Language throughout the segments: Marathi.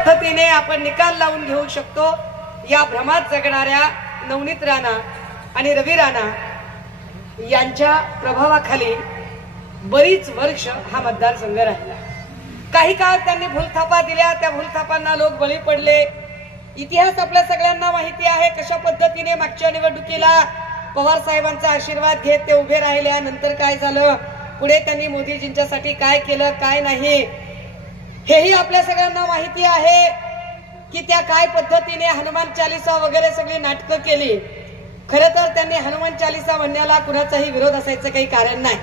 पद्धतीने आपण निकाल लावून घेऊ शकतो. या भ्रमात जगणाऱ्या नवनीत राणा आणि रवी राणा यांच्या प्रभावाखाली बरीच वर्ष हा मतदारसंघ राहिला. काही काळ त्यांनी भूलथापा दिल्या, त्या भूलथापांना लोक बळी पडले. इतिहास आपल्या सगळ्यांना माहिती आहे कशा पद्धतीने मागच्या निवडणुकीला पवार साहेबांचा आशीर्वाद घेत ते उभे राहिले. नंतर काय झालं, पुढे त्यांनी मोदीजींच्यासाठी काय केलं काय नाही हेही आपल्या सगळ्यांना माहिती आहे की त्या काय पद्धतीने हनुमान चालीसा वगैरे सगळी नाटकं केली. खरं तर त्यांनी हनुमान चालीसा म्हणण्याला कुणाचाही विरोध असायचं काही कारण नाही.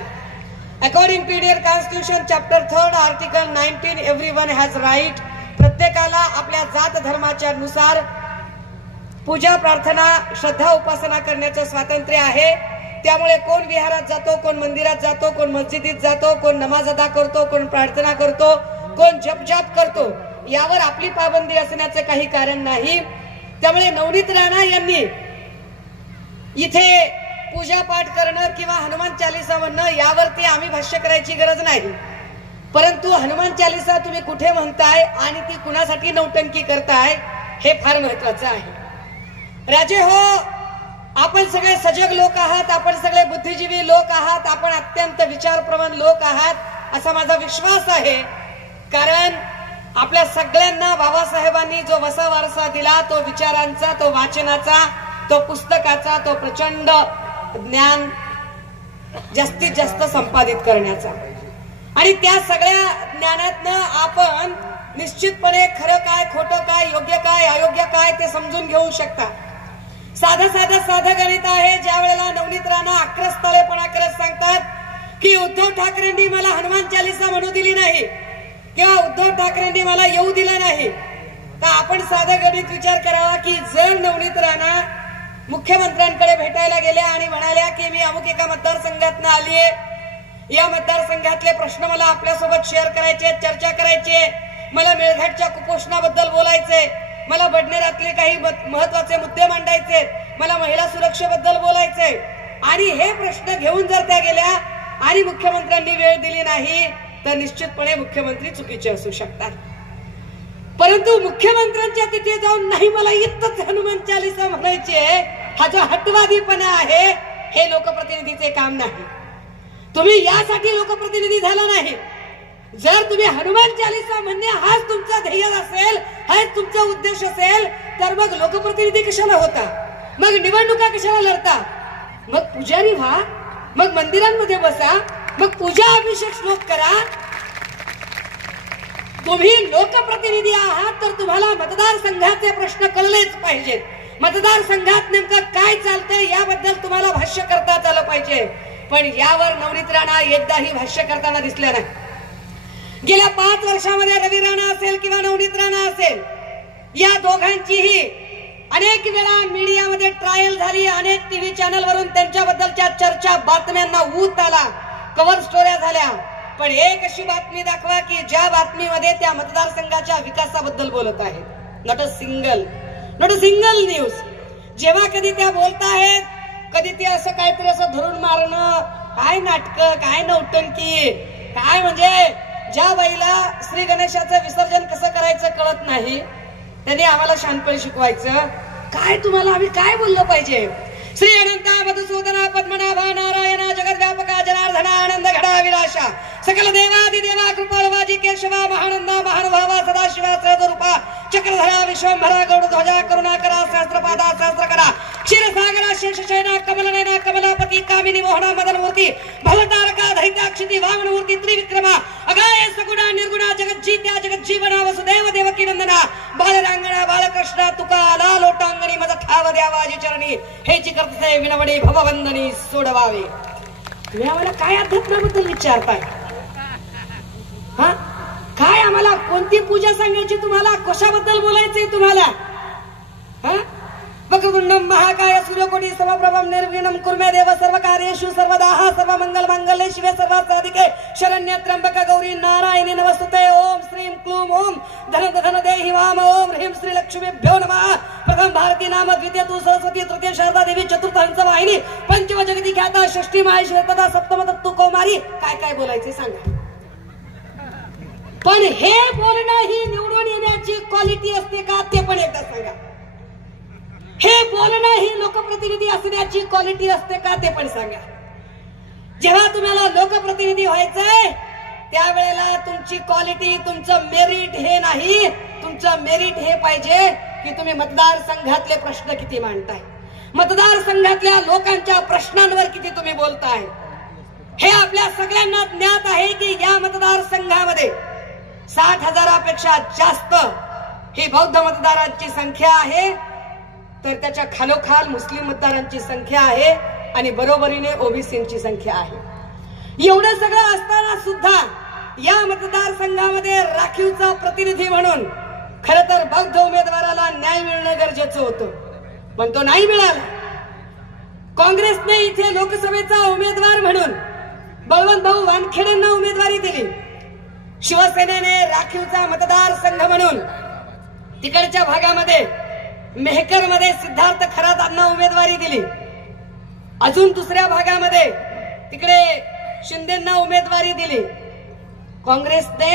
According to Indian constitution chapter 3 article 19 everyone has right. प्रत्येकाला आपल्या जात धर्माच्या नुसार पूजा प्रार्थना श्रद्धा उपासना करण्याचं स्वातंत्र्य आहे. त्यामुळे कोण विहारात जातो, कोण मंदिरात जातो, कोण मस्जिदीत जातो, कोण नमाज अदा करतो, कोण प्रार्थना करतो, कोण जपजाप करतो, यावर आपली पाबंदी असण्याचं काही कारण नाही. त्यामुळे नवनीत राणा यांनी इथे पूजा पाठ करणं किंवा हनुमान चालीसा म्हणणं यावरती आम्ही भाष्य करायची गरज नाही. परंतु हनुमान चालीसा तुम्ही कुठे म्हणताय आणि ती कुणासाठी नौटंकी करताय हे फार महत्वाचं आहे. राजे हो, आपण सगळे सजग लोक आहात, आपण सगळे बुद्धिजीवी लोक आहात, आपण अत्यंत विचारप्रवण लोक आहात असा माझा विश्वास आहे. कारण आपल्या सगळ्यांना बाबासाहेबांनी जो वसा वारसा दिला तो विचारांचा, तो वाचनाचा, तो पुस्तकाचा, तो प्रचंड ज्ञान जास्तीत जास्त संपादित करण्याचा. आणि त्या सगळ्या ज्ञानातनं आपण निश्चितपणे खरं काय, खोटं काय, योग्य काय, अयोग्य काय ते समजून घेऊ शकता. साधं गणित आहे. ज्या वेळेला नवनीत राणा आक्रस्ताळेपणा करत सांगतात की उद्धव ठाकरेंनी मला हनुमान चालीसा म्हणू दिली नाही किंवा उद्धव ठाकरेंनी मला येऊ दिलं नाही, तर आपण साधं गणित विचार करावा की जर नवनीत राणा मुख्यमंत्र्यांकडे भेटायला गेल्या आणि म्हणाल्या की मी अमुक एका मतदारसंघातून आलीये, या मतदारसंघातले प्रश्न मला आपल्यासोबत शेअर करायचे, चर्चा करायचे, मला मेळघाटच्या कुपोषणाबद्दल बोलायचे, मला बडनेरातले काही महत्वाचे मुद्दे मांडायचे, मला महिला सुरक्षेबद्दल बोलायचे, आणि हे प्रश्न घेऊन जर त्या गेल्या आणि मुख्यमंत्र्यांनी वेळ दिली नाही तर निश्चितपणे मुख्यमंत्री चुकीचे असू शकतात. परंतु मुख्यमंत्र्यांच्या तिथे जाऊन नाही मला इतकंच हनुमान चालीसा म्हणायचे, हा जो हटवादीपणा आहे हे लोकप्रतिनिधीचे काम नाही. तुम्ही यासाठी लोकप्रतिनिधी झाला नाही. जर तुम्ही हनुमान चालीसा म्हणणे हाच तुमचा ध्येय असेल, हाच तुमचा उद्देश असेल, तर मग लोकप्रतिनिधी कशाला होता, मग निवडणुका कशाला लढता, मग पुजारी व्हा, मग मंदिरांमध्ये बसा, मग पूजा अभिषेक श्लोक करा. तुम्ही लोकप्रतिनिधी आहात तर तुम्हाला मतदारसंघाचे प्रश्न कळलेच पाहिजेत. मतदारसंघात नेमकं काय चालतंय याबद्दल तुम्हाला भाष्य करताच आलं पाहिजे. पण यावर नवनीत राणा एकदाही भाष्य करताना दिसल्या नाही. गेल्या 5 वर्षामध्ये रवी राणा असेल किंवा नवनीत राणा असेल, या दोघांचीही अनेक वेळा मीडियामध्ये ट्रायल झाली, अनेक टीव्ही चॅनल वरून त्यांच्याबद्दलच्या चर्चा, बातम्यांना ऊत आला, कव्हर स्टोऱ्या झाल्या. पण एक अशी बातमी दाखवा की ज्या बातमीमध्ये त्या मतदारसंघाच्या विकासाबद्दल बोलत आहेत. Not a single news. जेव्हा कधी त्या बोलताहेत, कधी ते असं काहीतरी असं धरून मारणं, काय नाटकं, काय नौटंकी, काय म्हणजे ज्या बाईला श्री गणेशाचं विसर्जन कसं करायचं कळत नाही त्यांनी आम्हाला शांतपणे शिकवायचं. काय तुम्हाला आम्ही काय बोललं पाहिजे. श्री अनंता मधुसूदना पद्मनाभा नारायणा जगद्व्यापका जनार्दना आनंद घडा विलासा सकल देवादिदेवा कृपाळवाजी केशवा महानंदा महानुभावा सदाशिवा सहस्ररूपा चक्रधरा विश्वंभरा गौडध्वजा करुणाकरा सहस्रपादा सहस्रकरा क्षीरसागरा शेषशयना कमलनयना कमलापती कामिनी मोहना मदनमूर्ती भवतारका धैत्याक्षिती वामनमूर्ती त्रिविक्रमा अगाय सगुणा निर्गुणा जगज्जीत्या जगज्जीवना वसुदेव देवकी नंदना बालरांगणा बालकृष्णा तुका लालोटांगणी मज ठाव द्यावाजी चरणी हेची करते विनवडी भववंदनी सोडवावे. तुम्ही आम्हाला काय अध्यात्माबद्दल विचारताय? हा, काय आम्हाला कोणती पूजा सांगायची, तुम्हाला कशाबद्दल बोलायचंय तुम्हाला? हा, वक्रतुंडम महाकाय सूर्यकोटी समप्रभम निर्विघ्नं कुर्मे देव सर्वकार्येषु सर्वदा सर्वमंगल मांगल्ये शिवे सर्वार्थसाधिके शरण्ये त्र्यंबके गौरी नारायणी नमस्तुते. ओम श्रीं क्लूं ओम धन देहि वाम. ओम ह्रीं श्री लक्ष्मीभ्यो नमः. प्रथम भारती नाम, द्वितीय तू सरस्वती, तृतीय शारदा देवी, चतुर्थ हंसवाहिनी, पंचम जगती ख्याता, षष्ठी माहेश्वर तथा सप्तम तत्तू कौमारी. काय काय बोलायचे सांगा. पण हे बोलणं ही निवडून येण्याची क्वालिटी सांगा. हे बोलणं ही लोकप्रतिनिधी असण्याची क्वालिटी असते का ते पण सांगा. जेव्हा तुम्हाला लोकप्रतिनिधी व्हायचंय त्यावेळेला तुमची क्वालिटी, तुमचं मेरिट हे नाही, तुमचं मेरिट हे पाहिजे की तुम्ही मतदारसंघातले प्रश्न किती मांडताय, मतदारसंघातल्या लोकांच्या प्रश्नांवर किती तुम्ही बोलताय. हे आपल्या सगळ्यांना ज्ञात आहे की या मतदारसंघामध्ये 60,000पेक्षा जास्त ही बौद्ध मतदारांची संख्या आहे, तर त्याच्या खालोखाल मुस्लिम मतदारांची संख्या आहे आणि बरोबरीने ओबीसींची संख्या आहे. एवढं सगळं असताना सुद्धा या मतदारसंघामध्ये राखीवचा प्रतिनिधी म्हणून खर तर बौद्ध उमेदवाराला न्याय मिळणं गरजेचं होतं, पण तो नाही मिळाला. काँग्रेसने इथे लोकसभेचा उमेदवार म्हणून बळवंत भाऊ वानखेडेंना उमेदवारी दिली. शिवसेनेने राखीवचा मतदारसंघ म्हणून तिकडच्या भागामध्ये मेहकरमध्ये सिद्धार्थ खरातांना उमेदवारी दिली. अजून दुसऱ्या भागामध्ये तिकडे शिंदेंना उमेदवारी दिली. काँग्रेसने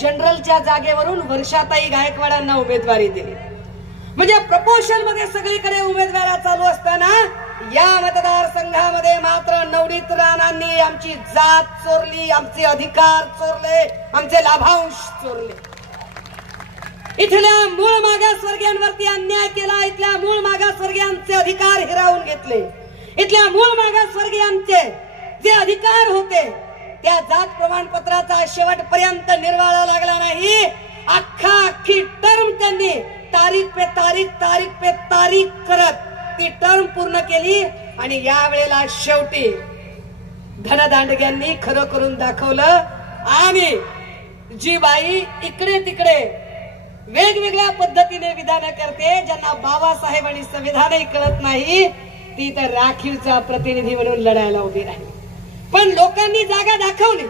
जनरलच्या जागेवरून वर्षाताई गायकवाडांना उमेदवारी दिली. म्हणजे प्रपोर्शन मध्ये सगळीकडे उमेदवारी चालू असताना या मतदारसंघामध्ये मात्र नवनीत राणांनी आमची जात चोरली, आमचे अधिकार चोरले, आमचे लाभांश चोरले. इथल्या मूळ मागासवर्गीयांवरती अन्याय केला. इथल्या मूळ मागासवर्गीयांचे अधिकार हिरावून घेतले. इथल्या मूळ मागासवर्गीयांचे जे अधिकार होते त्या जात प्रमाणपत्राचा शेवटपर्यंत निर्वाळा लागला नाही. अख्खी टर्म त्यांनी तारीख पे तारीख करत ती टर्म पूर्ण केली आणि या वेळेला शेवटी धनदांडग्यांनी खरं करून दाखवलं. आणि जी बाई इकडे तिकडे वेगवेगळ्या पद्धतीने विधान करते, ज्यांना बाबासाहेब आणि संविधानही कळत नाही, ती तर राखीवचा प्रतिनिधी म्हणून लढायला उभी राहिली. पण लोकांनी जागा दाखवली.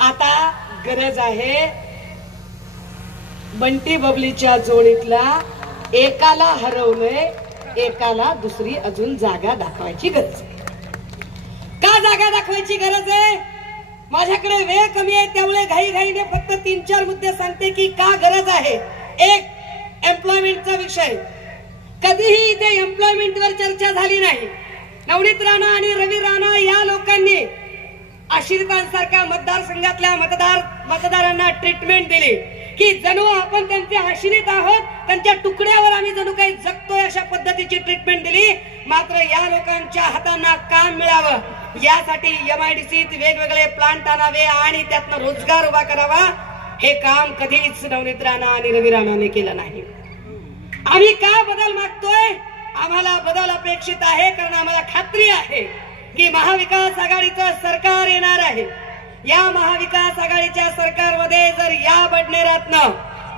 आता गरज आहे बंटी बबलीच्या जोडीतला एकाला हरवलंय, एकाला दुसरी अजून जागा दाखवायची गरज आहे. का जागा दाखवायची गरज आहे? माझ्याकडे वेळ कमी आहे त्यामुळे घाईघाईने फक्त 3-4 मुद्दे सांगते की का गरज आहे. एक, एम्प्लॉयमेंटचा विषय. कधीही इथे एम्प्लॉयमेंटवर चर्चा झाली नाही. नवनीत राणा आणि रवी राणा या लोकांनी आश्रितांसारख्या मतदारसंघातल्या मतदारांना ट्रीटमेंट दिली की जणू आपण त्यांचे आश्रित आहोत, त्यांच्या तुकड्यावर आम्ही जणू काही जगतोय अशा पद्धतीची ट्रीटमेंट दिली. मात्र या लोकांच्या हातांना काम मिळावं यासाठी MIDCत वेगवेगळे प्लांट आणावे आणि त्यातनं रोजगार उभा करावा, हे काम कधीच नवनीत राणा आणि रवी राणाने केलं नाही. आम्ही का बदल मागतोय? आम्हाला बदल अपेक्षित आहे कारण आम्हाला खात्री आहे की महाविकास आघाडीचं सरकार येणार आहे. या महाविकास आघाडीच्या सरकारमध्ये जर या बडनेऱ्यातनं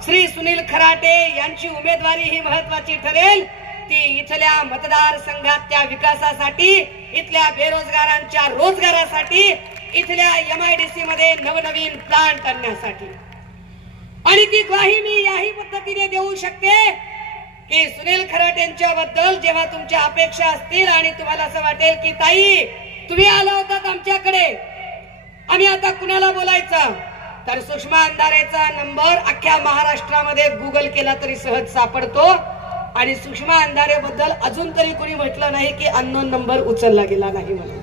श्री सुनील खराटे यांची उमेदवारी ही महत्वाची ठरेल. ती इथल्या मतदारसंघाच्या विकासासाठी, इथल्या बेरोजगारांच्या रोजगारासाठी, इथल्या MIDC मध्ये नवनवीन प्लांट आणण्यासाठी. आणि ती ग्वाही मी याही पद्धतीने देऊ शकते की सुनील खराटेंच्या बद्दल जेव्हा तुमच्या अपेक्षा असतील आणि तुम्हाला असं वाटेल की ताई तुम्ही आला होतात आमच्याकडे, आम्ही आता कुणाला बोलायचं, तर सुषमा अंधारेचा नंबर अख्ख्या महाराष्ट्रामध्ये गुगल केला तरी सहज सापडतो. आणि सुषमा अंधारे बद्दल अजून तरी कोणी म्हटलं नाही की अननोन नंबर उचलला गेला नाही म्हणून.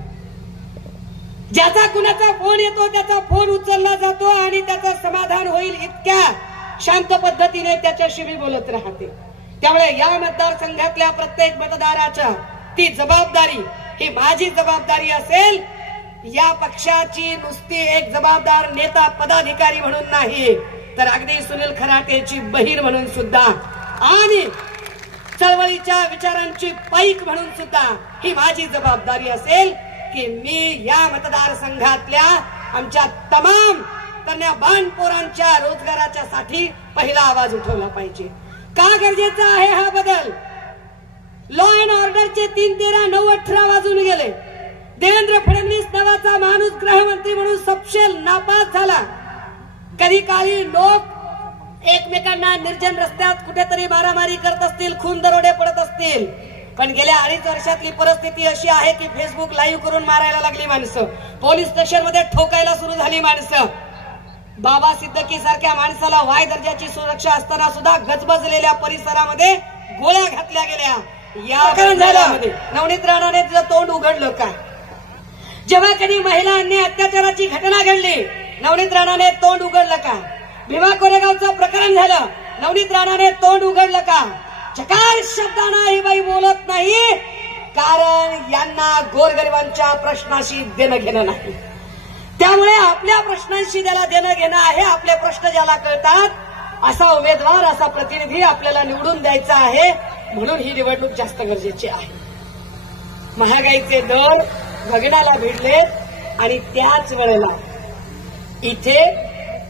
ज्याचा कुणाचा फोन येतो त्याचा फोन उचलला जातो आणि त्याचं समाधान होईल इतक्या शांत पद्धतीने त्याच्याशी मी बोलत राहते. त्यामुळे या मतदारसंघातल्या प्रत्येक मतदाराच्या ती जबाबदारी ही माझी जबाबदारी असेल. या पक्षाची नुसती एक जबाबदार नेता पदाधिकारी म्हणून नाही, तर अगदी सुनील खराटेची बहीण म्हणून सुद्धा आणि चळवळीच्या विचारांची पाईक म्हणून सुद्धा ही माझी जबाबदारी असेल की मी या मतदारसंघातल्या आमच्या तमाम कन्या बाणपोरांच्या रोजगाराच्या साठी पहिला आवाज उठवला पाहिजे. का गरजेचा आहे हा बदल? लॉ अँड ऑर्डरचे 3-13-9-18 वाजून गेले. देवेंद्र फडणवीस नावाचा माणूस गृहमंत्री म्हणून सपशेल नापास झाला. कधी काळी लोक एकमेकांना निर्जन रस्त्यात कुठेतरी मारामारी करत असतील, खून दरोडे पडत असतील, पण गेल्या 2.5 वर्षातली परिस्थिती अशी आहे की फेसबुक लाईव्ह करून मारायला लागली माणसं, पोलीस स्टेशन मध्ये ठोकायला सुरू झाली माणसं. बाबा सिद्दकी सारख्या माणसाला वाय दर्जाची सुरक्षा असताना सुद्धा गजबजलेल्या परिसरामध्ये गोळ्या घातल्या गेल्या. या प्रकरणामध्ये नवनीत राणाने तिचं तोंड उघडलं का? जेव्हा कधी महिला अन्याय अत्याचाराची घटना घडली, नवनीत राणाने तोंड उघडलं का? भीमा कोरेगावचं प्रकरण झालं, नवनीत राणाने तोंड उघडलं का? चकार शब्दानं ही बाई बोलत नाही, कारण यांना गोरगरिबांच्या प्रश्नाशी देणं घेणं नाही. त्यामुळे आपल्या प्रश्नांशी ज्याला देणं घेणं आहे, आपले प्रश्न ज्याला कळतात, असा उमेदवार, असा प्रतिनिधी आपल्याला निवडून द्यायचा आहे. म्हणून ही निवडणूक जास्त गरजेची आहे. महागाईचे दर गगनाला भिडलेत आणि त्याच वेळेला इथे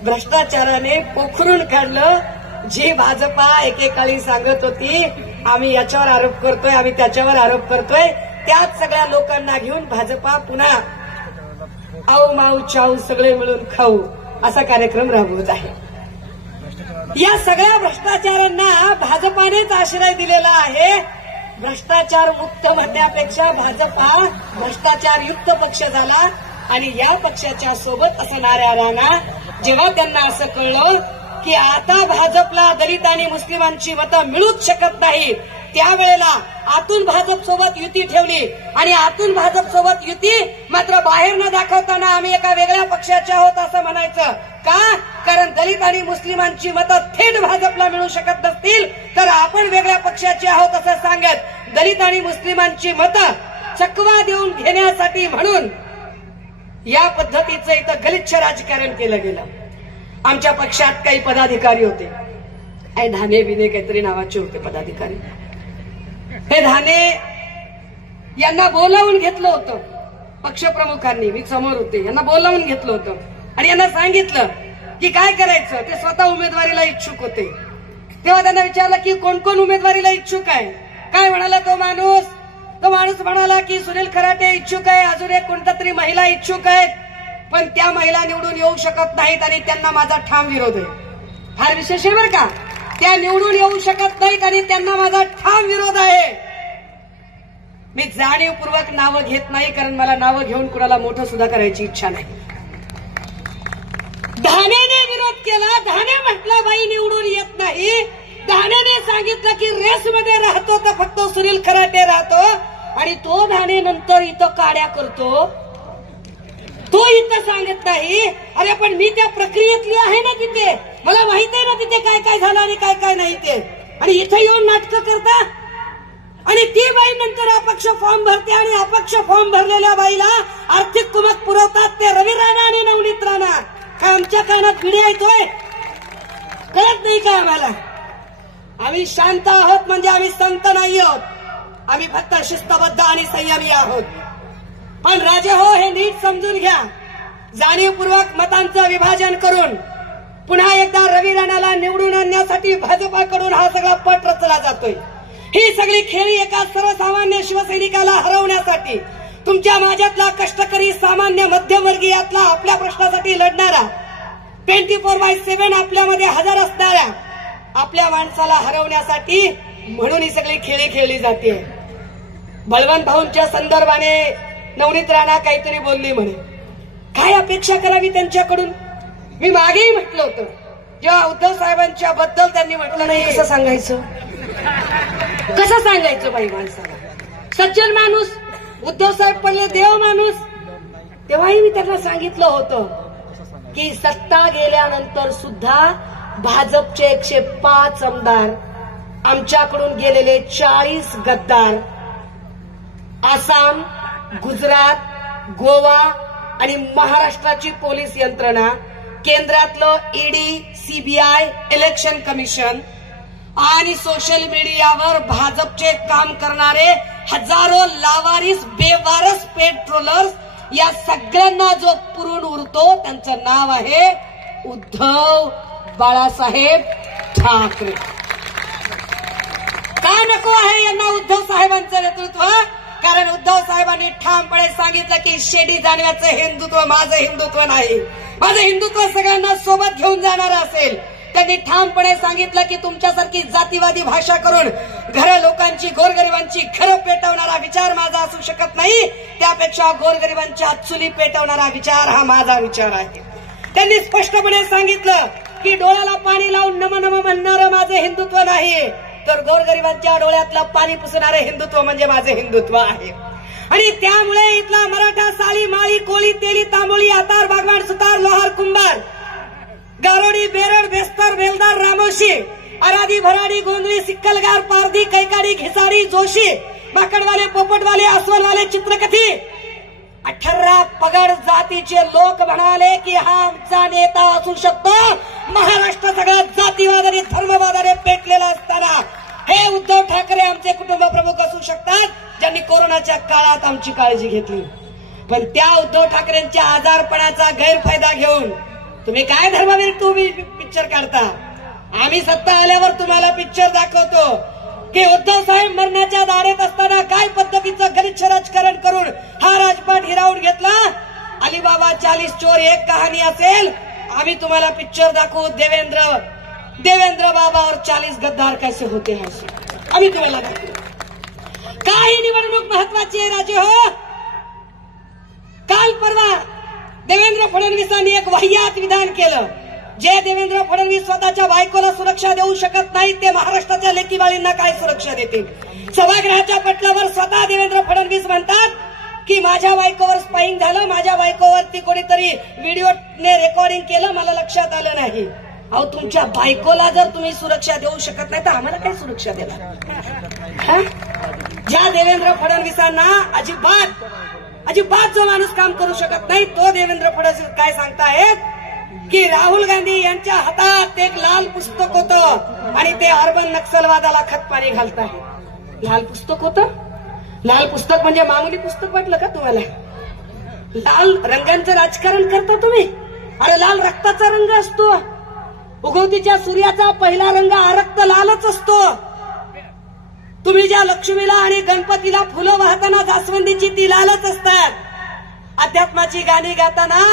भ्रष्टाचाराने पोखरून काढलं. जी भाजपा एकेकाळी सांगत होती आम्ही याच्यावर आरोप करतोय, आम्ही त्याच्यावर आरोप करतोय, त्याच सगळ्या लोकांना घेऊन भाजपा पुन्हा आऊ माऊ चाऊ सगळे मिळून खाऊ असा कार्यक्रम राबवत आहे. या सगळ्या भ्रष्टाचारांना भाजपानेच आश्रय दिलेला आहे. भ्रष्टाचार मुक्त म्हणण्यापेक्षा भाजपा भ्रष्टाचार युक्त पक्ष झाला आणि या पक्षाच्या सोबत असणाऱ्या राणा जेव्हा त्यांना असं कळलं की आता भाजपला दलित आणि मुस्लिमांची मतं मिळूच शकत नाही, त्यावेळेला आतून भाजप सोबत युती ठेवली आणि आतून भाजप सोबत युती मात्र बाहेर न दाखवताना आम्ही एका वेगळ्या पक्षाचे आहोत असं म्हणायचं का? कारण दलित आणि मुस्लिमांची मतं थेट भाजपला मिळू शकत नसतील तर आपण वेगळ्या पक्षाचे आहोत असं सांगत दलित आणि मुस्लिमांची मतं चकवा देऊन घेण्यासाठी म्हणून या पद्धतीचं इथं गलिच्छ राजकारण केलं गेलं. आमच्या पक्षात काही पदाधिकारी होते, काही धाने बिने काहीतरी नावाचे होते पदाधिकारी. हे धाने यांना बोलावून घेतलं होतं पक्षप्रमुखांनी, मी समोर होते, यांना बोलावून घेतलं होतं आणि यांना सांगितलं की काय करायचं. ते स्वतः उमेदवारीला इच्छुक होते. तेव्हा त्यांना विचारलं की कोण कोण उमेदवारीला इच्छुक आहे. काय म्हणाला तो माणूस म्हणाला की सुनील खराटे इच्छुक आहे, अजून एक कोणत्या तरी महिला इच्छुक आहेत, पण त्या महिला निवडून येऊ शकत नाहीत आणि त्यांना माझा ठाम विरोध आहे. फार विशेष आहे बरं का, त्या निवडून येऊ शकत नाहीत आणि त्यांना माझा ठाम विरोध आहे. मी जाणीवपूर्वक नावं घेत नाही, कारण मला नावं घेऊन कुणाला मोठं सुद्धा करायची इच्छा नाही. धानेने विरोध केला, धाने म्हटलं बाई निवडून येत नाही. धानेने सांगितलं की रेसमध्ये राहतो तर फक्त सुनील खराटे राहतो आणि तो धाने नंतर इथं काड्या करतो, तो इथं सांगत नाही. अरे पण मी त्या प्रक्रियेतली आहे ना, तिथे मला माहित आहे ना तिथे काय काय झालं आणि काय काय नाही ते, आणि इथं येऊन नाटकं करता. आणि ती बाई नंतर अपक्ष फॉर्म भरते आणि अपक्ष फॉर्म भरलेल्या बाईला आर्थिक कुमक पुरवतात ते रवी राणा आणि नवनीत राणा. काय आमच्या कानात पिढी येतोय? कळत नाही का आम्हाला? आम्ही शांत आहोत म्हणजे आम्ही संत नाही आहोत, आम्ही फक्त शिस्तबद्ध आणि संयमी आहोत. पण राजे हो, हे नीट समजून घ्या. जाणीवपूर्वक मतांचं विभाजन करून पुन्हा एकदा रवी राणाला निवडून आणण्यासाठी भाजपाकडून हा सगळा पट रचला जातोय. ही सगळी खेळी एका सर्वसामान्य शिवसैनिकाला हरवण्यासाठी, तुमच्या माझ्यातला कष्टकरी सामान्य मध्यमवर्गीयातला आपल्या प्रश्नासाठी लढणारा 24/7 आपल्यामध्ये हजर असणाऱ्या आपल्या माणसाला हरवण्यासाठी म्हणून ही सगळी खेळी खेळली जाते. बळवंत भाऊंच्या संदर्भाने नवनीत राणा काहीतरी बोलली म्हणे. काय अपेक्षा करावी त्यांच्याकडून? मी मागेही म्हटलं होतं, जेव्हा उद्धव साहेबांच्या बद्दल त्यांनी म्हटलं नाही, कसं सांगायचं बाई माणसाला? सज्जन माणूस, उद्धव साहेब पडले देव माणूस. तेव्हाही मी त्यांना सांगितलं होतं की सत्ता गेल्यानंतर सुद्धा भाजपचे 105 आमदार, आमच्याकडून गेलेले 40 गद्दार, आसाम, गुजरात, गोवा आणि महाराष्ट्राची पोलीस यंत्रणा, केंद्रातलं ईडी, सीबीआय, इलेक्शन कमिशन आणि सोशल मीडियावर भाजपचे काम करणारे हजारो लावारिस बेवारस पेट्रोलर्स, या सगळ्यांना जो पुरून उरतो त्यांचं नाव आहे उद्धव बाळासाहेब ठाकरे. का नको आहे यांना उद्धव साहेबांचं नेतृत्व? कारण उद्धव साहेबांनी ठामपणे सांगितलं की शेडी जाणव्याचं हिंदुत्व माझं हिंदुत्व नाही, माझं हिंदुत्व सगळ्यांना सोबत घेऊन जाणार असेल. त्यांनी ठामपणे सांगितलं की तुमच्यासारखी जातीवादी भाषा करून घरं लोकांची, गोरगरिबांची घरं पेटवणारा विचार माझा असू शकत नाही, त्यापेक्षा गोरगरिबांच्या चुली पेटवणारा विचार हा माझा विचार आहे. त्यांनी स्पष्टपणे सांगितलं की डोळ्याला पाणी लावून नम नम म्हणणारं माझे हिंदुत्व नाही, तर गोरगरिबांच्या डोळ्यातलं पाणी पुसणारे हिंदुत्व म्हणजे माझे हिंदुत्व आहे. आणि त्यामुळे इथला मराठा साळी माळी कोळी तेली तांबोळी आतार बागवान सुतार लोहार कुंभार गारोडी बेरड बेस्तर बेलदार रामोशी आराधी भराडी गोंधळी सिक्कलगार पारधी कैकाडी घिसाडी जोशी माकडवाले पोपटवाले अस्वलवाले चित्रकथी 18 पगड जातीचे लोक म्हणाले की हा आमचा नेता असू शकतो. महाराष्ट्र सगळा जातीवादाने धर्मवादाने पेटलेला असताना हे उद्धव ठाकरे आमचे कुटुंब प्रमुख असू शकतात, ज्यांनी कोरोनाच्या काळात आमची काळजी घेतली. पण त्या उद्धव ठाकरेंच्या आजारपणाचा गैरफायदा घेऊन तुम्ही काय धर्मवीर तुम्ही पिक्चर काढता. आम्ही सत्ता आल्यावर तुम्हाला पिक्चर दाखवतो की उद्धव साहेब मरणाच्या दारेत असताना काय पद्धतीचं गलिच्छ राजकारण करून हा राजपाट हिरावून घेतला. अलीबाबा 40 चोर एक कहाणी असेल, आम्ही तुम्हाला पिक्चर दाखवू देवेंद्र बाबा और 40 गद्दार कैसे होते हैं, आम्ही तुम्हाला दाखवू. काही निवडणूक महत्वाची आहे राजे हो. काल परवा देवेंद्र फडणवीसांनी एक वाह्यात विधान केलं. जे देवेंद्र फडणवीस स्वतःच्या बायकोला सुरक्षा देऊ शकत नाही, ते महाराष्ट्राच्या लेकीबाळींना काय सुरक्षा देतील. सभागृहाच्या पटलावर स्वतः देवेंद्र फडणवीस म्हणतात की माझ्या बायकोवर स्पाईंग झालं, माझ्या बायकोवरती कोणीतरी व्हिडिओने रेकॉर्डिंग केलं, मला लक्षात आलं नाही. अहो, तुमच्या बायकोला जर तुम्ही सुरक्षा देऊ शकत नाही तर आम्हाला काय सुरक्षा देणार. ज्या देवेंद्र फडणवीसांना अजिबात जो माणूस काम करू शकत नाही, तो देवेंद्र फडणवीस काय सांगतायत की राहुल गांधी यांच्या हातात एक लाल पुस्तक होतं आणि ते अर्बन नक्षलवादाला खतपाणी घालताय. लाल पुस्तक होतं. लाल पुस्तक म्हणजे मामूली पुस्तक वाटलं का तुम्हाला. लाल रंगांचं राजकारण करता तुम्ही. अरे लाल रक्ताचा रंग असतो. उगवतीच्या सूर्याचा पहिला रंग आरक्त लालच असतो. तुम्ही ज्या लक्ष्मीला आणि गणपतीला फुलं वाहताना जास्वंदीची ती लालच असतात. अध्यात्माची गाणी गाताना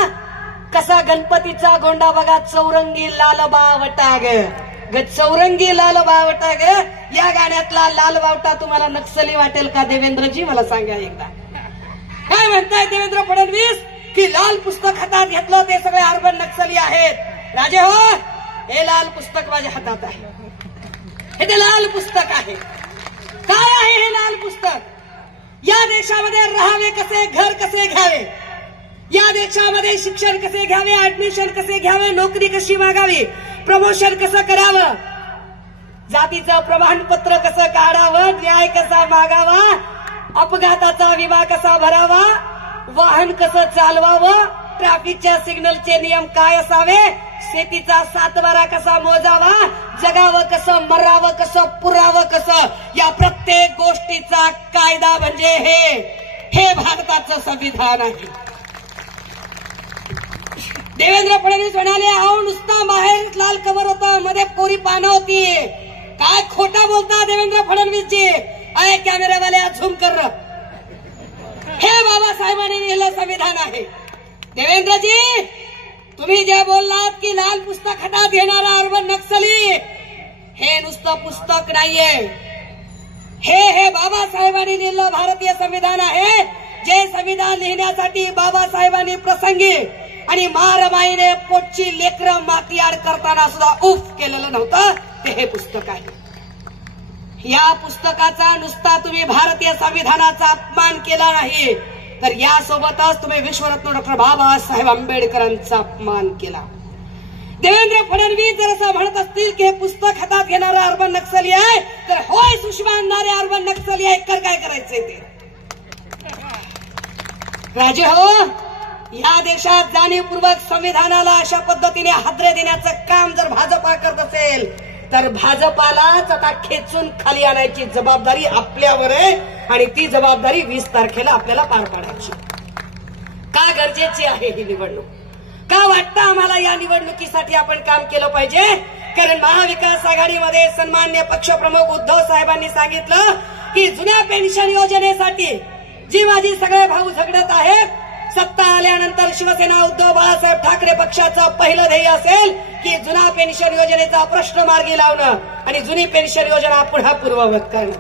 कसा गणपतीचा गोंडा बघा, चौरंगी लाल बावटा ग, चौरंगी लाल बावटा ग. या गाण्यातला लाल बावटा तुम्हाला नक्सली वाटेल का देवेंद्रजी, मला सांगा एकदा. काय म्हणताय देवेंद्र फडणवीस की लाल पुस्तक हातात घेतलं ते सगळे अर्बन नक्सली आहेत. राजे हो, हे लाल पुस्तक माझ्या हातात आहे. हे ते लाल पुस्तक आहे. काय आहे हे लाल पुस्तक. या देशामध्ये राहावे कसे, घर कसे घ्यावे, या देशामध्ये शिक्षण कसे घ्यावे, ऍडमिशन कसे घ्यावे, नोकरी कशी मागावी, प्रमोशन कसं करावं, जातीचं प्रमाणपत्र कसं काढावं, न्याय कसा मागावा, अपघाताचा विमा कसा भरावा, वाहन कसं चालवावं, ट्रॅफिकच्या सिग्नलचे नियम काय असावे, शेतीचा सातबारा कसा मोजावा, जगावं कसं, मरावं कसं, पुरावं कसं, या प्रत्येक गोष्टीचा कायदा म्हणजे हे भारताचं संविधान आहे. देवेंद्र फडणवीस म्हणाले अहो नुसता बाहेर लाल कवर होतं, मध्ये कोरी पानं होती. काय खोटा बोलता देवेंद्र फडणवीसजी. अरे कॅमेरावाले झूम कर. हे बाबासाहेबांनी लिहिलं संविधान आहे. देवेंद्रजी, तुम्ही जे बोललात की लाल पुस्तक हातात घेणारा अर्बन नक्सली, हे नुसतं पुस्तक नाहीये. हे बाबासाहेबांनी लिहिलेलं भारतीय संविधान आहे. जे संविधान लिहिण्यासाठी बाबासाहेबांनी प्रसंगी आणि मारमाईने पोटची लेकरं मातीआड करताना सुद्धा उफ केलेलं नव्हतं, ते हे पुस्तक आहे. या पुस्तकाचा नुसता तुम्ही भारतीय संविधानाचा अपमान केला नाही, तर यासोबतच तुम्ही विश्वरत्न डॉक्टर बाबासाहेब आंबेडकरांचा अपमान केला. देवेंद्र फडणवीस जर असं म्हणत असतील की हे पुस्तक हातात घेणारा अर्बन नक्सली आहे, तर होय सुषमा आणणारे अर्बन नक्सली आहे. काय करायचंय ते. राजे हो, या देशात जाणीवपूर्वक संविधानाला अशा पद्धतीने हादरे देण्याचं काम जर भाजपा करत असेल, तर भाजपालाच आता खेचून खाली आणायची जबाबदारी आपल्यावर आहे आणि ती जबाबदारी 20 तारखेला आपल्याला पार पाडायची. का गरजेची आहे ही निवडणूक. का वाटतं आम्हाला या निवडणुकीसाठी आपण काम केलं पाहिजे. कारण महाविकास आघाडीमध्ये सन्मान्य पक्षप्रमुख उद्धव साहेबांनी सांगितलं की जुन्या पेन्शन योजनेसाठी जी माझी सगळे भाऊ झगडत आहेत, सत्ता आल्यानंतर शिवसेना उद्धव बाळासाहेब ठाकरे पक्षाचं पहिलं ध्येय असेल की जुना पेन्शन योजनेचा प्रश्न मार्गी लावणं आणि जुनी पेन्शन योजना पुन्हा पूर्ववत करणं.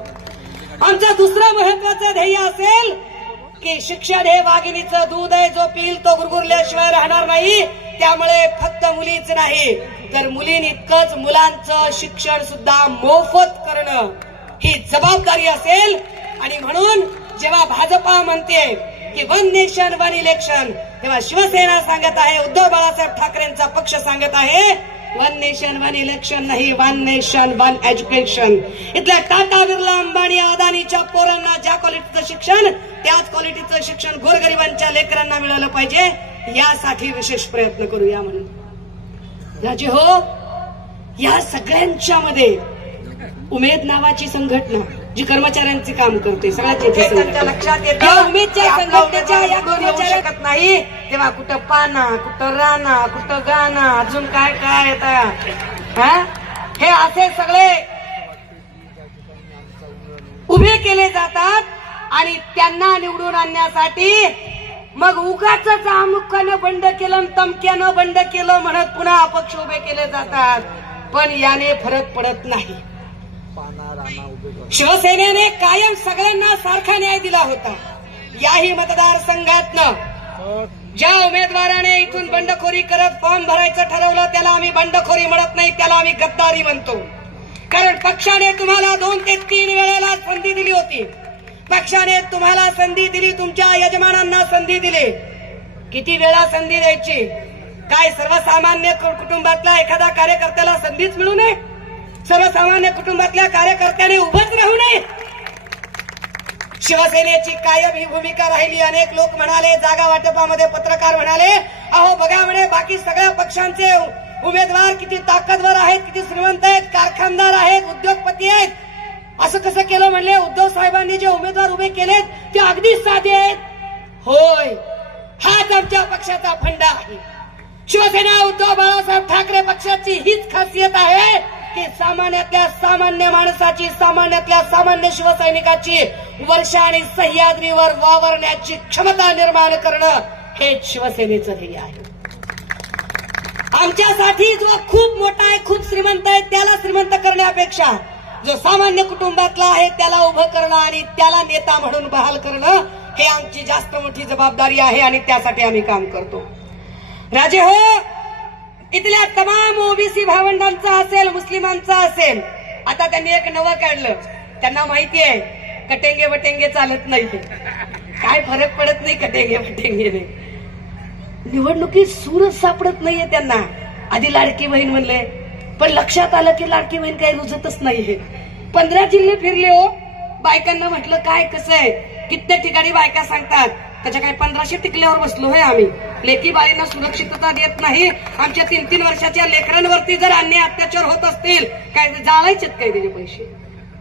आमचं दुसरं महत्वाचं ध्येय असेल की शिक्षण हे वाघिणीचं दूध आहे, जो पिईल तो गुरगुरल्याशिवाय राहणार नाही. त्यामुळे फक्त मुलीच नाही तर मुलींइतकंच मुलांचं शिक्षण सुद्धा मोफत करणं ही जबाबदारी असेल. आणि म्हणून जेव्हा भाजपा म्हणते की 1 नेशन 1 इलेक्शन, तेव्हा शिवसेना सांगत आहे, उद्धव बाळासाहेब ठाकरेंचा पक्ष सांगत आहे 1 नेशन 1 इलेक्शन नाही, 1 नेशन 1 एज्युकेशन. इथल्या टाटा बिर्ला अंबानी अदानीच्या पोरांना ज्या क्वालिटीचं शिक्षण त्याच क्वालिटीचं शिक्षण गोरगरिबांच्या लेकरांना मिळालं पाहिजे, यासाठी विशेष प्रयत्न करूया. म्हणून राजे हो, या सगळ्यांच्या मध्ये उमेद नावाची संघटना जी कर्मचाऱ्यांचे काम करते, सगळ्यांच्या लक्षात येतं उमेदच्या संघटनेच्या या येऊ शकत नाही. तेव्हा कुठं पाना, कुठं राणा, कुठं गाणं, अजून काय काय येत, हे असे सगळे उभे केले जातात. आणि त्यांना निवडून आणण्यासाठी मग उगाच अमुक्यानं बंड केलं, तमक्यानं बंड केलं म्हणत पुन्हा अपक्ष उभे केले जातात. पण याने फरक पडत नाही. शिवसेनेने कायम सगळ्यांना सारखा न्याय दिला होता. याही मतदारसंघातनं ज्या उमेदवाराने इथून बंडखोरी करत फॉर्म भरायचं ठरवलं त्याला आम्ही बंडखोरी म्हणत नाही, त्याला आम्ही गद्दारी म्हणतो. कारण पक्षाने तुम्हाला 2 ते 3 वेळेला संधी दिली होती. पक्षाने तुम्हाला संधी दिली, तुमच्या यजमानांना संधी दिली. किती वेळा संधी द्यायची? काय सर्वसामान्य कुटुंबातला एखादा कार्यकर्त्याला संधीच मिळू नये? सर्वसामान्य कुटुंबातल्या कार्यकर्त्याने उभंच राहू नये? शिवसेनेची कायम ही भूमिका राहिली. अनेक लोक म्हणाले, जागा वाटपामध्ये पत्रकार म्हणाले, अहो बघा म्हणे बाकी सगळ्या पक्षांचे उमेदवार किती ताकदवर आहेत, किती श्रीमंत आहेत, कारखानदार आहेत, उद्योगपती आहेत. असं कसं केलं म्हणले? उद्धव साहेबांनी जे उमेदवार उभे केलेत ते अगदी साधे आहेत. होय, हाच आमच्या पक्षाचा फंडा आहे. शिवसेना उद्धव बाळासाहेब ठाकरे पक्षाची हीच खासियत आहे की सामान्यातल्या सामान्य माणसाची, सामान्यातल्या सामान्य शिवसैनिकाची वर्षा आणि सह्याद्रीवर वावरण्याची क्षमता निर्माण करणं हेच शिवसेनेचं ध्येय आहे. आमच्यासाठी जो खूप मोठा आहे, खूप श्रीमंत आहे, त्याला श्रीमंत करण्यापेक्षा जो सामान्य कुटुंबातला आहे त्याला उभं करणं आणि त्याला नेता म्हणून बहाल करणं हे आमची जास्त मोठी जबाबदारी आहे आणि त्यासाठी आम्ही काम करतो. राजे हो, इथल्या तमाम ओबीसी भावंडांचा असेल, मुस्लिमांचा असेल, आता त्यांनी एक नवं काढलं. त्यांना माहिती आहे कटेंगे वटेंगे चालत नाही, काय फरक पडत नाही कटेंगे वटेंगे. निवडणुकीत सूरच सापडत नाहीये त्यांना. आधी लाडकी बहीण म्हणले, पण लक्षात आलं की लाडकी बहीण काही रुजतच नाहीये. 15 जिल्हे फिरले हो, बायकांना म्हटलं काय कसं आहे, कित्येक ठिकाणी बायका सांगतात त्याच्या काही 1500 टिकल्यावर बसलो होय आम्ही. लेकी बाळींना सुरक्षितता देत नाही. आमच्या 3-3 वर्षाच्या लेकरांवरती जर अन्याय अत्याचार होत असतील, काय जाळायचे काय त्याचे पैसे?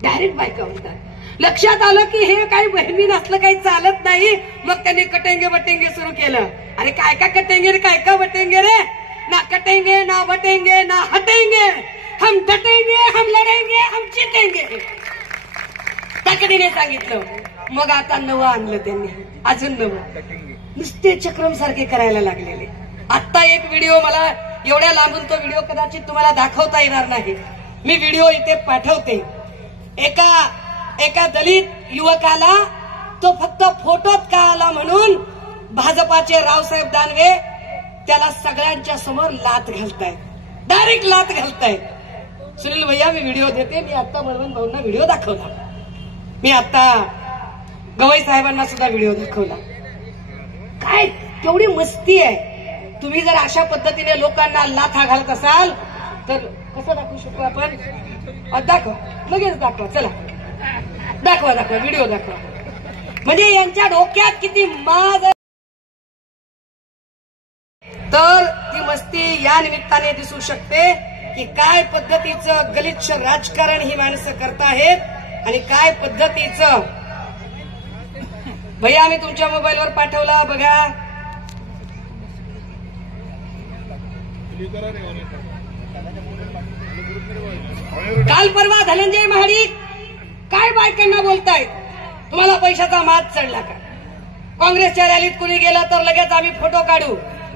डायरेक्ट बायका म्हणतात. लक्षात आलं की हे काही बहिणी नसलं काही चालत नाही. मग त्यांनी कटेंगे बटेंगे सुरू केलं. अरे काय काय कटेंगे रे, काय काय बटेंगे रे? ना कटेंगे, ना बटेंगे, ना हटेंगे, हम डटेंगे, हम लढेंगे, हम जीतेंगे, ताकदीने सांगितलं. मग आता नवं आणलं त्यांनी, अजून नवं. नुसते चक्रम सारखे करायला लागलेले. आता एक व्हिडिओ, मला एवढ्या लांबून तो व्हिडिओ कदाचित तुम्हाला दाखवता येणार नाही, मी व्हिडिओ इथे पाठवते. एका दलित युवकाला तो फक्त फोटोत का आला म्हणून भाजपाचे रावसाहेब दानवे त्याला सगळ्यांच्या समोर लात घालतायत, डायरेक्ट लात घालतायत. सुनील भैया मी व्हिडिओ देते. मी आता बळवंत भाऊंना व्हिडिओ दाखवला, मी आता गवई साहेबांना सुद्धा व्हिडिओ दाखवला. काय केवढी मस्ती आहे. तुम्ही जर अशा पद्धतीने लोकांना लाथा घालत असाल तर कसं दाखवू शकतो आपण? दाखवा, लगेच दाखवा, चला दाखवा दाखवा, व्हिडिओ दाखवा. म्हणजे यांच्या डोक्यात किती माज. तर ती मस्ती या निमित्ताने दिसू शकते की काय पद्धतीचं गलिच्छ राजकारण ही माणसं करताहेत आणि काय पद्धतीचं. भैया मी तुमच्या मोबाईलवर पाठवला बघा. काल परवा धनंजय महाडिक काय बायकांना बोलतायत, तुम्हाला पैशाचा माज चढला का? काँग्रेसच्या रॅलीत कुणी गेलं तर लगेच आम्ही फोटो काढू,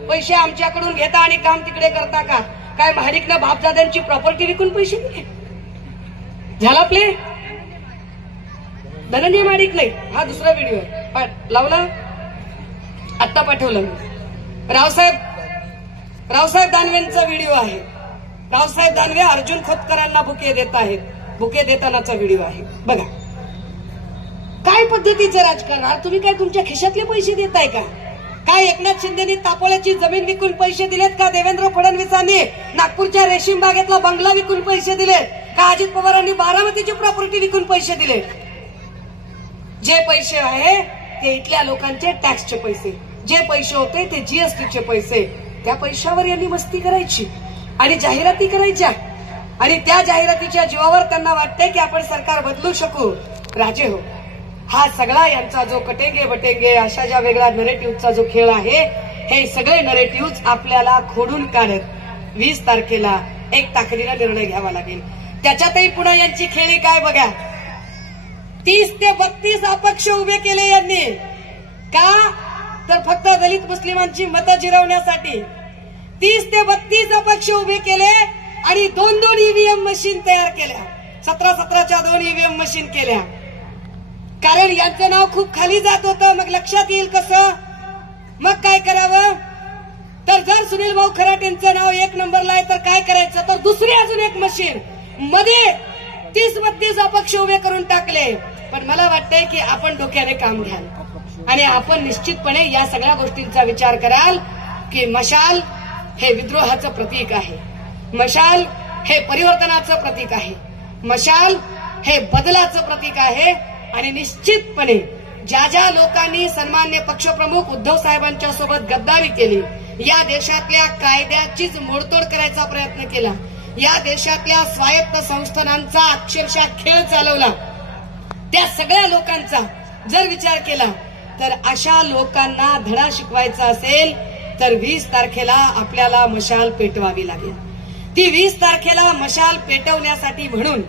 पैसे आमच्याकडून घेता आणि काम तिकडे करता का? काय महाडिकनं बापदादांची प्रॉपर्टी विकून पैसे दिले? झाला प्ले. धनंजय महाडिक नाही, हा दुसरा व्हिडिओ लावला, आत्ता पाठवलं. रावसाहेब दानवेंचा व्हिडिओ आहे. रावसाहेब दानवे अर्जुन खोतकरांना बुके देत आहेत. बुके देतानाचा व्हिडिओ आहे बघा. काय पद्धतीचं राजकारण. तुम्ही काय तुमच्या खिशातले पैसे देताय का? काय एकनाथ शिंदेनी तापोळ्याची जमीन विकून पैसे दिलेत का? देवेंद्र फडणवीसांनी नागपूरच्या रेशीम बागेतला बंगला विकून पैसे दिले का? अजित पवारांनी बारामतीची प्रॉपर्टी विकून पैसे दिले? जे पैसे आहे ते इथल्या लोकांचे टॅक्सचे पैसे, जे पैसे होते ते जीएसटीचे पैसे. त्या पैशावर यांनी मस्ती करायची आणि जाहिराती करायच्या आणि त्या जाहिरातीच्या जीवावर त्यांना वाटतंय की आपण सरकार बदलू शकू. राजे हो, हा सगळा यांचा जो कटेंगे बटेंगे अशा ज्या वेगळ्या नरेटिव्हचा जो खेळ आहे, हे सगळे नरेटिव्ह आपल्याला खोडून काढत 20 तारखेला एक ताकदीला निर्णय घ्यावा लागेल. त्याच्यातही पुन्हा यांची खेळी काय बघा. 30 ते 32 अपक्ष उभे केले यांनी. का? तर फक्त दलित मुस्लिमांची मतं जिरवण्यासाठी 30 ते 32 अपक्ष उभे केले आणि 2-2 ईव्हीएम मशीन तयार केल्या. 17-17च्या 2 ईव्हीएम मशीन केल्या. कारण यांचं नाव खूप खाली जात होतं. मग लक्षात येईल कसं? मग काय करावं? तर जर सुनील भाऊ खराटेंचं नाव 1 नंबरला आहे तर काय करायचं? तर दुसरी अजून एक मशीन मध्ये 30-32 अपक्ष उभे करून टाकले. पण मला वाटतंय की आपण डोक्याने काम घ्याल आणि आपण निश्चितपणे या सगळ्या गोष्टींचा विचार कराल की मशाल हे विद्रोहाचं प्रतीक आहे. मशाल हे परिवर्तनाचं प्रतीक आहे. मशाल हे बदलाचं प्रतीक आहे. आणि निश्चितपणे ज्या ज्या लोकांनी सन्मान्य पक्षप्रमुख उद्धव साहेबांच्या सोबत गद्दारी केली, या देशातल्या कायद्याचीच मोडतोड करायचा प्रयत्न केला, या देशातल्या स्वायत्त संस्थानांचा अक्षरशः खेळ चालवला, त्या सगळ्या लोकांचा जर विचार केला तर अशा लोकांना धडा शिकवायचा असेल तर 20 तारखेला आपल्याला मशाल पेटवावी लागेल. ती 20 तारखेला मशाल पेटवण्यासाठी म्हणून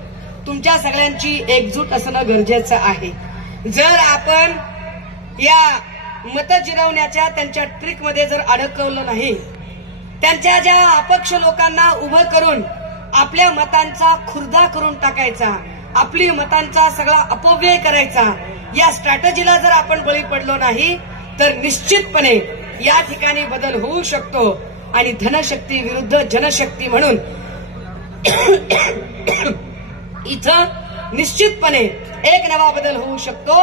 तुमच्या सगळ्यांची एकजूट असणं गरजेचं आहे. जर आपण या मत जिरवण्याच्या त्यांच्या ट्रिकमध्ये जर अडकवलं नाही, त्यांच्या ज्या अपक्ष लोकांना उभं करून आपल्या मतांचा खुर्दा करून टाकायचा, आपली मतांचा सगळा अपव्यय करायचा, या स्ट्रॅटेजीला जर आपण बळी पडलो नाही तर निश्चितपणे या ठिकाणी बदल होऊ शकतो आणि धनशक्ती विरुद्ध जनशक्ती म्हणून इथं निश्चितपणे एक नवा बदल होऊ शकतो.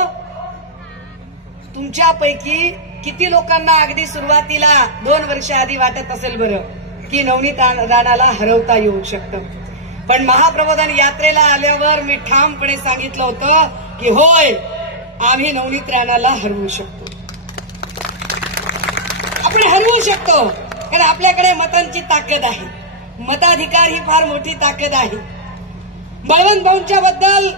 तुमच्यापैकी किती लोकांना अगदी सुरुवातीला 2 वर्ष आधी वाटत असेल बरं की नवनीत राणाला हरवता येऊ शकतं? पण महाप्रबोधन यात्रेला आल्यावर मी ठामपणे सांगितलं होतं की होय, आम्ही नवनीत राणाला हरवू शकतो. आपण हरवू शकतो कारण आपल्याकडे मतांची ताकद आहे. मताधिकार ही फार मोठी ताकद आहे. बळवंत भाऊंच्या बद्दल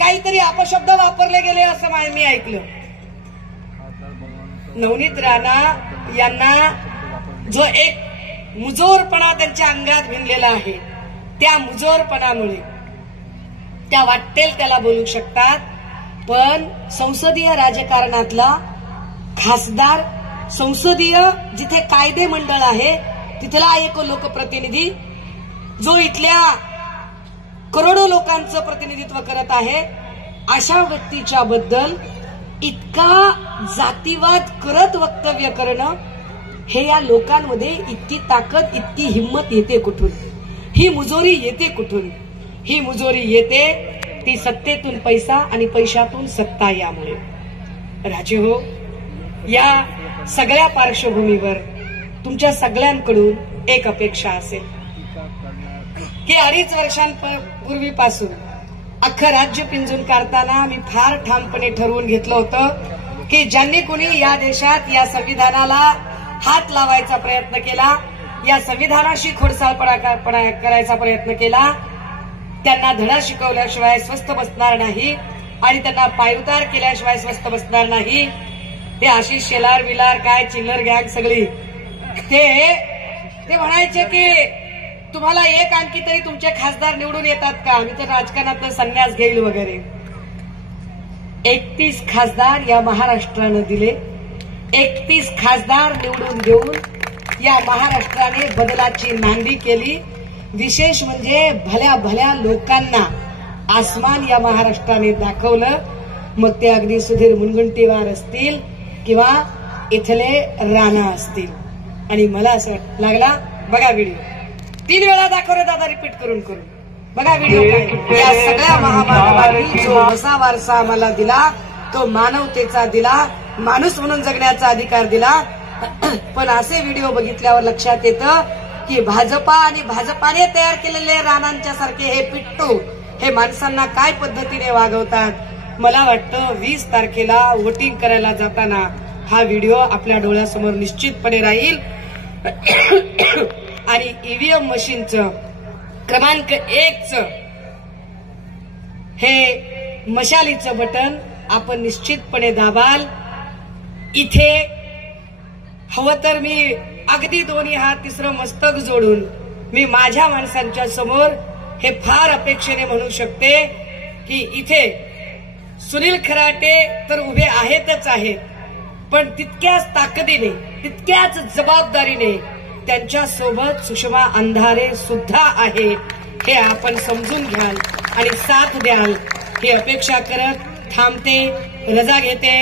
काहीतरी अपशब्द वापरले गेले असं मी ऐकलं. नवनीत राणा यांना जो एक मुजोरपणा त्यांच्या अंगात भिनलेला आहे, त्या मुजोरपणामुळे त्या वाटेल त्याला बोलू शकतात. पण संसदीय राजकारणातला खासदार, संसदीय जिथे कायदे मंडळ आहे तिथला एक लोकप्रतिनिधी जो इथल्या करोडो लोकांचं प्रतिनिधित्व करत आहे, अशा व्यक्तीच्या बद्दल इतका जातीवाद करत वक्तव्य करणं, हे या लोकांमध्ये इतकी ताकद, इतकी हिंमत येते कुठून? ही मुजोरी येते कुठून? ही मुजोरी येते ती सत्तेतून पैसा आणि पैशातून सत्ता यामुळे. राजे हो, या सगळ्या पार्श्वभूमीवर तुमच्या सगळ्यांकडून एक अपेक्षा असेल की 2.5 वर्षांपूर्वीपासून अख्खं राज्य पिंजून काढताना मी फार ठामपणे ठरवून घेतलं होतं की ज्यांनी कुणी या देशात या संविधानाला हात लावायचा प्रयत्न केला, या संविधानाशी खोडसाळपणा करायचा प्रयत्न केला, त्यांना धडा शिकवल्याशिवाय स्वस्थ बसणार नाही आणि त्यांना पायउतार केल्याशिवाय स्वस्थ बसणार नाही. ते आशिष शेलार विलार काय चिल्लर गँग सगळी ते म्हणायचे की तुम्हाला 1 अंकी तरी तुमचे खासदार निवडून येतात का? मी तर राजकारणातनं संन्यास घेईल वगैरे. 31 खासदार या महाराष्ट्रानं दिले. 31 खासदार निवडून देऊन या महाराष्ट्राने बदलाची नांदी केली. विशेष म्हणजे भल्या भल्या लोकांना आसमान या महाराष्ट्राने दाखवलं. मग ते अगदी सुधीर मुनगंटीवार असतील किंवा इथले राणा असतील. आणि मला असं लागला बघा व्हिडिओ 3 वेळा दाखवले दादा, रिपीट करून बघा व्हिडिओ काय. या सगळ्या महामानवांनी जो वसा वारसा आम्हाला दिला, तो मानवतेचा दिला, माणूस म्हणून जगण्याचा अधिकार दिला. पण असे व्हिडिओ बघितल्यावर लक्षात येतं की भाजपा आणि भाजपाने तयार केलेले राणांच्या सारखे हे पिट्टू हे माणसांना काय पद्धतीने वागवतात. मला वाटतं 20 तारखेला वोटिंग करायला जाताना हा व्हिडिओ आपल्या डोळ्यासमोर निश्चितपणे राहील. आणि ईव्हीएम मशीनचं क्रमांक 1चं हे मशालीचं बटन आपण निश्चितपणे दाबाल. इथे हवं तर मी अगदी दोन्ही हात तिसरं मस्तक जोडून मी माझ्या माणसांच्या समोर हे फार अपेक्षेने म्हणू शकते की इथे सुनील खराटे तर उभे आहेतच आहेत, पण तितक्याच ताकदीने तितक्याच जबाबदारीने त्यांच्या सोबत सुषमा अंधारे सुद्धा आहे. हे आपण समजून घ्याल आणि साथ द्याल ही अपेक्षा करत थांबते, रजा घेते.